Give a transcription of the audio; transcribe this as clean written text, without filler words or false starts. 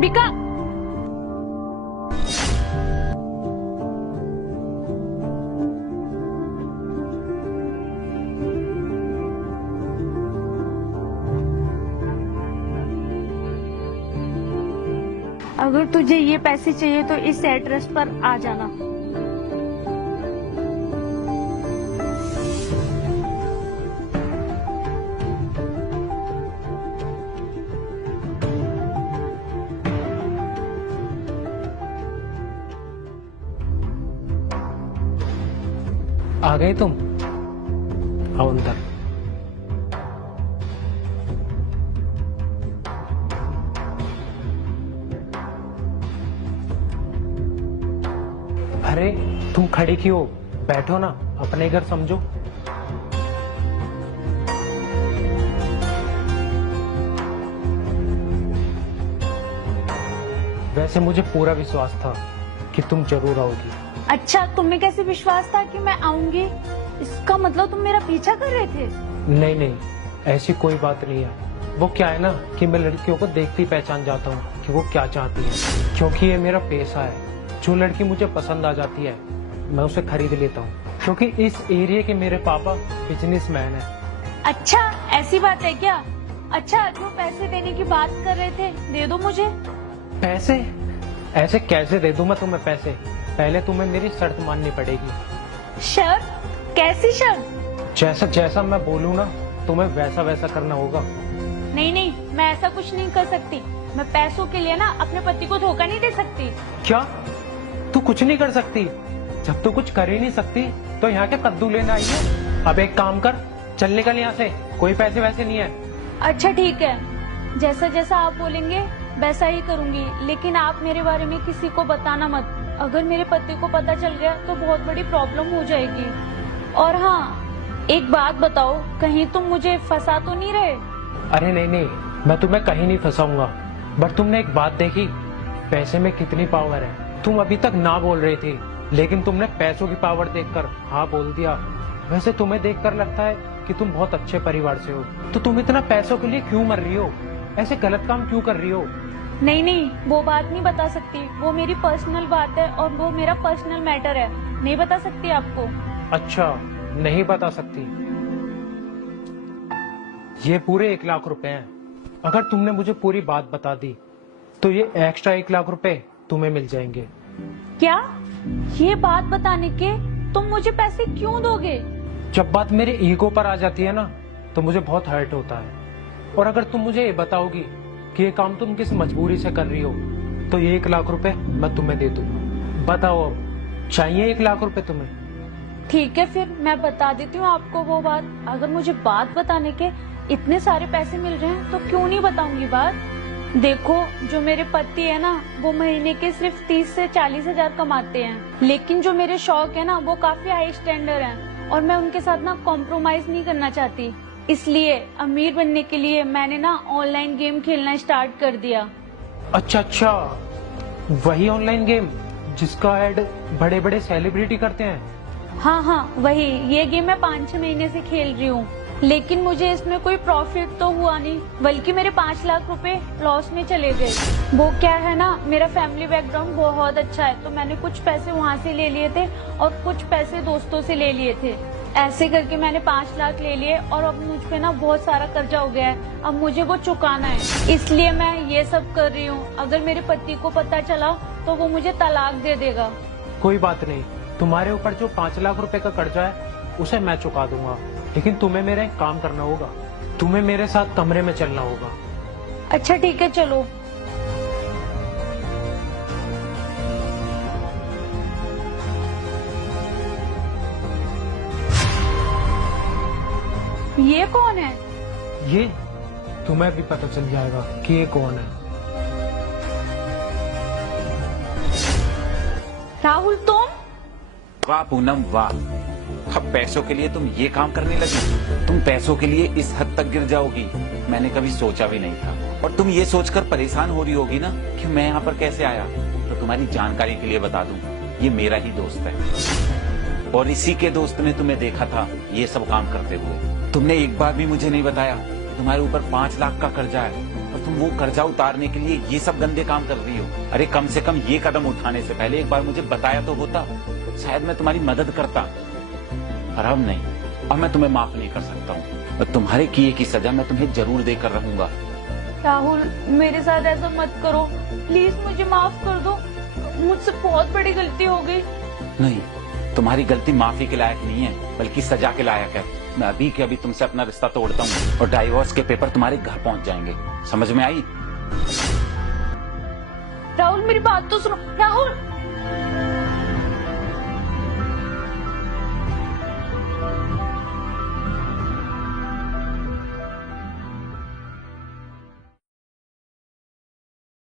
बिका। अगर तुझे ये पैसे चाहिए तो इस एड्रेस पर आ जाना। आ गए तुम? आओ अंदर। अरे तुम खड़ी क्यों? बैठो ना, अपने घर समझो। वैसे मुझे पूरा विश्वास था कि तुम जरूर आओगी। अच्छा, तुम्हें कैसे विश्वास था कि मैं आऊंगी? इसका मतलब तुम मेरा पीछा कर रहे थे? नहीं नहीं, ऐसी कोई बात नहीं है। वो क्या है ना कि मैं लड़कियों को देखती पहचान जाता हूँ कि वो क्या चाहती है, क्योंकि ये मेरा पेशा है। जो लड़की मुझे पसंद आ जाती है मैं उसे खरीद लेता हूँ, क्योंकि इस एरिया के मेरे पापा बिजनेसमैन हैं। अच्छा, ऐसी बात है क्या? अच्छा, जो पैसे देने की बात कर रहे थे, दे दो मुझे। पैसे? ऐसे कैसे दे दूं मैं तुम्हें पैसे? पहले तुम्हें मेरी शर्त माननी पड़ेगी। शर्त? कैसी शर्त? जैसा जैसा मैं बोलूँ ना तुम्हें वैसा वैसा करना होगा। नहीं नहीं, मैं ऐसा कुछ नहीं कर सकती। मैं पैसों के लिए ना अपने पति को धोखा नहीं दे सकती। क्या? तू कुछ नहीं कर सकती? जब तू कुछ कर ही नहीं सकती तो यहाँ के कद्दू लेना आई है? अब एक काम कर, चल निकल यहाँ से। कोई पैसे वैसे नहीं है। अच्छा ठीक है, जैसा जैसा आप बोलेंगे वैसा ही करूंगी, लेकिन आप मेरे बारे में किसी को बताना मत। अगर मेरे पति को पता चल गया तो बहुत बड़ी प्रॉब्लम हो जाएगी। और हाँ, एक बात बताओ, कहीं तुम मुझे फंसा तो नहीं रहे? अरे नहीं नहीं, मैं तुम्हें कहीं नहीं फंसाऊंगा। बट तुमने एक बात देखी, पैसे में कितनी पावर है। तुम अभी तक ना बोल रही थी, लेकिन तुमने पैसों की पावर देखकर हाँ बोल दिया। वैसे तुम्हें देखकर लगता है कि तुम बहुत अच्छे परिवार से हो, तो तुम इतना पैसों के लिए क्यों मर रही हो? ऐसे गलत काम क्यों कर रही हो? नहीं नहीं, वो बात नहीं बता सकती। वो मेरी पर्सनल बात है और वो मेरा पर्सनल मैटर है। नहीं बता सकती आपको। अच्छा, नहीं बता सकती। ये पूरे 1 लाख रुपए हैं। अगर तुमने मुझे पूरी बात बता दी तो ये एक्स्ट्रा 1 लाख रुपए तुम्हें मिल जाएंगे। क्या? ये बात बताने के तुम मुझे पैसे क्यों दोगे? जब बात मेरे ईगो पर आ जाती है ना तो मुझे बहुत हर्ट होता है। और अगर तुम मुझे ये बताओगी कि ये काम तुम किस मजबूरी से कर रही हो तो ये 1 लाख रुपए मैं तुम्हें दे दूंगा। बताओ, अब चाहिए 1 लाख रुपए तुम्हें? ठीक है, फिर मैं बता देती हूँ आपको वो बात। अगर मुझे बात बताने के इतने सारे पैसे मिल रहे हैं तो क्यों नहीं बताऊंगी बात। देखो, जो मेरे पति है ना, वो महीने के सिर्फ 30 से 40 हजार कमाते हैं, लेकिन जो मेरे शौक है ना वो काफी हाई स्टैंडर्ड हैं और मैं उनके साथ ना कॉम्प्रोमाइज नहीं करना चाहती। इसलिए अमीर बनने के लिए मैंने ना ऑनलाइन गेम खेलना स्टार्ट कर दिया। अच्छा अच्छा, वही ऑनलाइन गेम जिसका ऐड बड़े बड़े सेलिब्रिटी करते हैं? हाँ हाँ, वही। ये गेम मैं 5-6 महीने से खेल रही हूँ, लेकिन मुझे इसमें कोई प्रॉफिट तो हुआ नहीं, बल्कि मेरे 5 लाख रुपए लॉस में चले गए। वो क्या है ना, मेरा फैमिली बैकग्राउंड बहुत अच्छा है, तो मैंने कुछ पैसे वहाँ से ले लिए थे और कुछ पैसे दोस्तों से ले लिए थे। ऐसे करके मैंने 5 लाख ले लिए और अब मुझ पे ना बहुत सारा कर्जा हो गया है। अब मुझे वो चुकाना है, इसलिए मैं ये सब कर रही हूँ। अगर मेरे पति को पता चला तो वो मुझे तलाक दे देगा। कोई बात नहीं, तुम्हारे ऊपर जो 5 लाख रुपए का कर्जा है उसे मैं चुका दूंगा, लेकिन तुम्हें मेरा एक काम करना होगा। तुम्हें मेरे साथ कमरे में चलना होगा। अच्छा ठीक है, चलो। ये कौन है? ये तुम्हें भी पता चल जाएगा कि ये कौन है। राहुल, तुम? वाह पूनम वाह, अब पैसों के लिए तुम ये काम करने लगी। तुम पैसों के लिए इस हद तक गिर जाओगी, मैंने कभी सोचा भी नहीं था। और तुम ये सोचकर परेशान हो रही होगी ना कि मैं यहाँ पर कैसे आया, तो तुम्हारी जानकारी के लिए बता दूं, ये मेरा ही दोस्त है और इसी के दोस्त ने तुम्हें देखा था ये सब काम करते हुए। तुमने एक बार भी मुझे नहीं बताया तुम्हारे ऊपर 5 लाख का कर्जा है और तुम वो कर्जा उतारने के लिए ये सब गंदे काम कर रही हो। अरे कम से कम ये कदम उठाने से पहले एक बार मुझे बताया तो होता, शायद मैं तुम्हारी मदद करता। पर अब नहीं, अब मैं तुम्हें माफ नहीं कर सकता हूँ और तुम्हारे किए की सजा मैं तुम्हें जरूर देकर रहूंगा। राहुल, मेरे साथ ऐसा मत करो प्लीज, मुझे माफ कर दो, मुझसे बहुत बड़ी गलती हो गई। नहीं, तुम्हारी गलती माफी के लायक नहीं है बल्कि सजा के लायक है। मैं अभी के अभी तुमसे अपना रिश्ता तोड़ता हूँ और डाइवोर्स के पेपर तुम्हारे घर पहुँच जाएंगे। समझ में आई? राहुल मेरी बात तो सुनो। राहुल